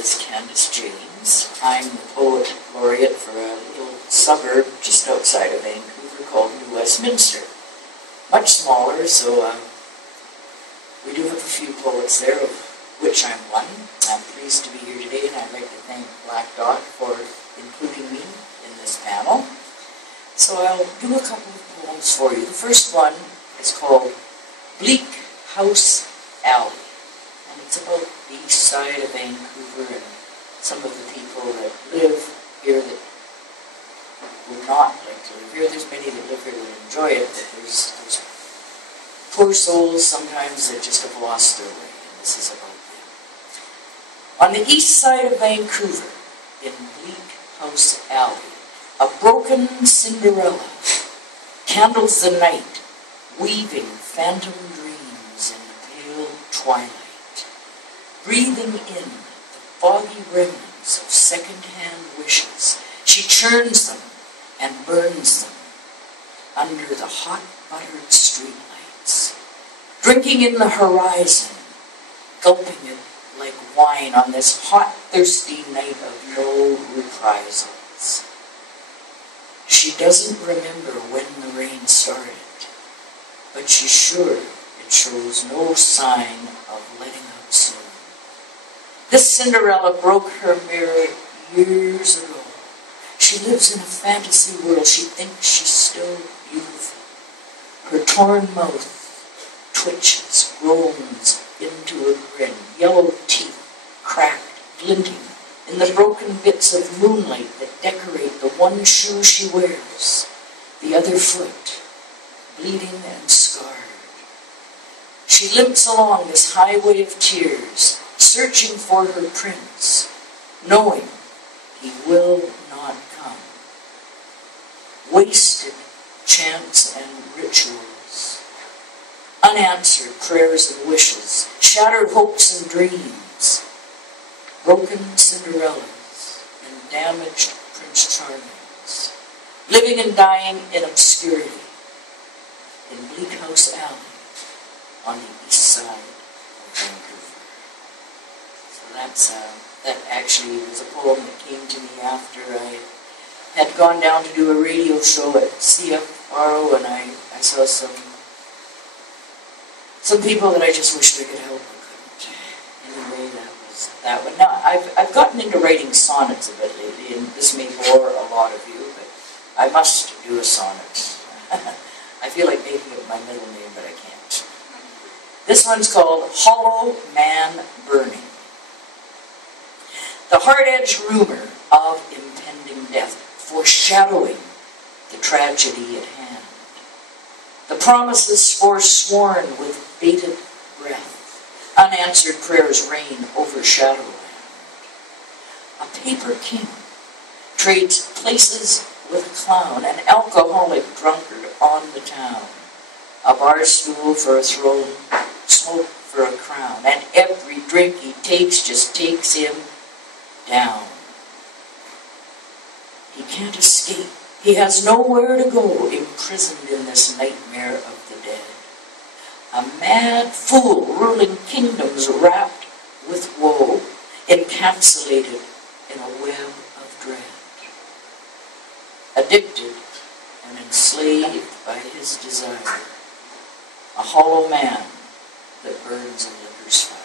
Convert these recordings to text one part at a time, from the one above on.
is Candace James. I'm the poet laureate for a little suburb just outside of Vancouver called New Westminster. Much smaller, so we do have a few poets there, of which I'm one. I'm pleased to be here today, and I'd like to thank Black Dot for including me in this panel. So I'll do a couple of poems for you. The first one is called Bleak House Alley. And it's about the east side of Vancouver and some of the people that live here that would not like to live here. There's many that live here that enjoy it, but there's poor souls sometimes that just have lost their way, and this is about them. On the east side of Vancouver, in Bleak House Alley, a broken Cinderella candles the night, weaving phantom dreams in the pale twilight. Breathing in the foggy remnants of second-hand wishes, she churns them and burns them under the hot buttered streetlights, drinking in the horizon, gulping it like wine on this hot, thirsty night of no reprisals. She doesn't remember when the rain started, but she's sure it shows no sign of letting up soon. This Cinderella broke her mirror years ago. She lives in a fantasy world. She thinks she's still beautiful. Her torn mouth twitches, groans into a grin. Yellow teeth, cracked, glinting in the broken bits of moonlight that decorate the one shoe she wears, the other foot, bleeding and scarred. She limps along this highway of tears, searching for her prince, knowing he will not come. Wasted chants and rituals, unanswered prayers and wishes, shattered hopes and dreams, broken Cinderellas and damaged Prince Charmings, living and dying in obscurity in Bleak House Alley on the east side of Vancouver. That actually was a poem that came to me after I had gone down to do a radio show at CFRO, and I saw some people that I just wished I could help but couldn't. Anyway, that was that one. Now, I've gotten into writing sonnets a bit lately, and this may bore a lot of you, but I must do a sonnet. I feel like making it my middle name, but I can't. This one's called Hollow Man Burning. The hard-edged rumor of impending death, foreshadowing the tragedy at hand. The promises forsworn with bated breath. Unanswered prayers reign overshadow land. A paper king trades places with a clown, an alcoholic drunkard on the town. A bar stool for a throne, smoke for a crown, and every drink he takes just takes him down. He can't escape. He has nowhere to go, imprisoned in this nightmare of the dead. A mad fool ruling kingdoms wrapped with woe, encapsulated in a web of dread. Addicted and enslaved by his desire. A hollow man that burns in liquor's fire.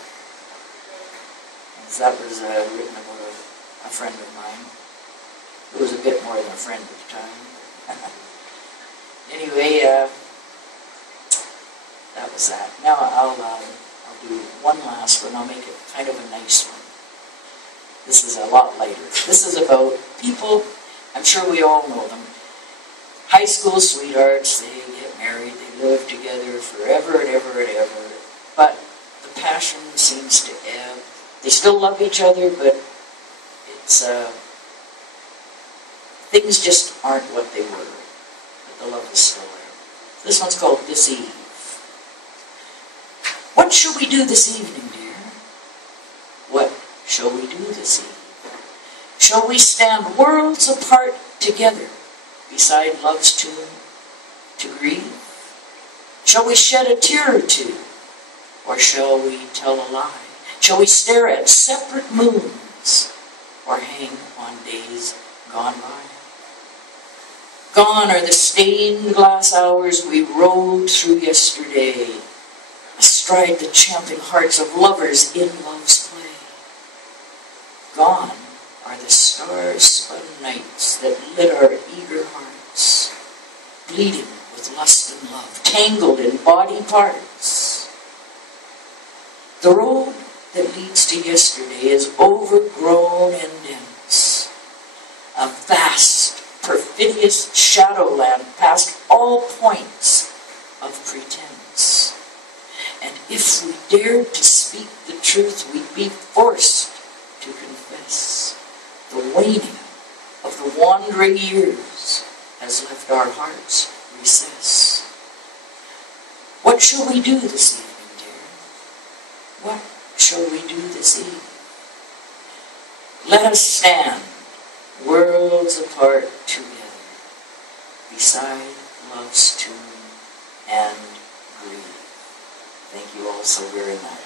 That was written about a friend of mine. It was a bit more than a friend at the time. Anyway, that was that. Now I'll do one last one. I'll make it kind of a nice one. This is a lot lighter. This is about people, I'm sure we all know them. High school sweethearts, they get married, they live together forever and ever and ever. But the passion seems to ebb. They still love each other, but it's things just aren't what they were. But the love is still there. This one's called This Eve. What shall we do this evening, dear? What shall we do this eve? Shall we stand worlds apart together beside love's tomb to grieve? Shall we shed a tear or two, or shall we tell a lie? Shall we stare at separate moons moments or hang on days gone by. Gone are the stained glass hours we rode through yesterday, astride the champing hearts of lovers in love's play. Gone are the star-spun nights that lit our eager hearts, bleeding with lust and love, tangled in body parts. The road that leads to yesterday is overgrown and dense, a vast, perfidious shadowland past all points of pretense. And if we dared to speak the truth, we'd be forced to confess. The waning of the wandering years has left our hearts recess. What shall we do this evening, dear? What shall we do this evening? Let us stand worlds apart together, beside love's tomb and grieve. Thank you all so very much.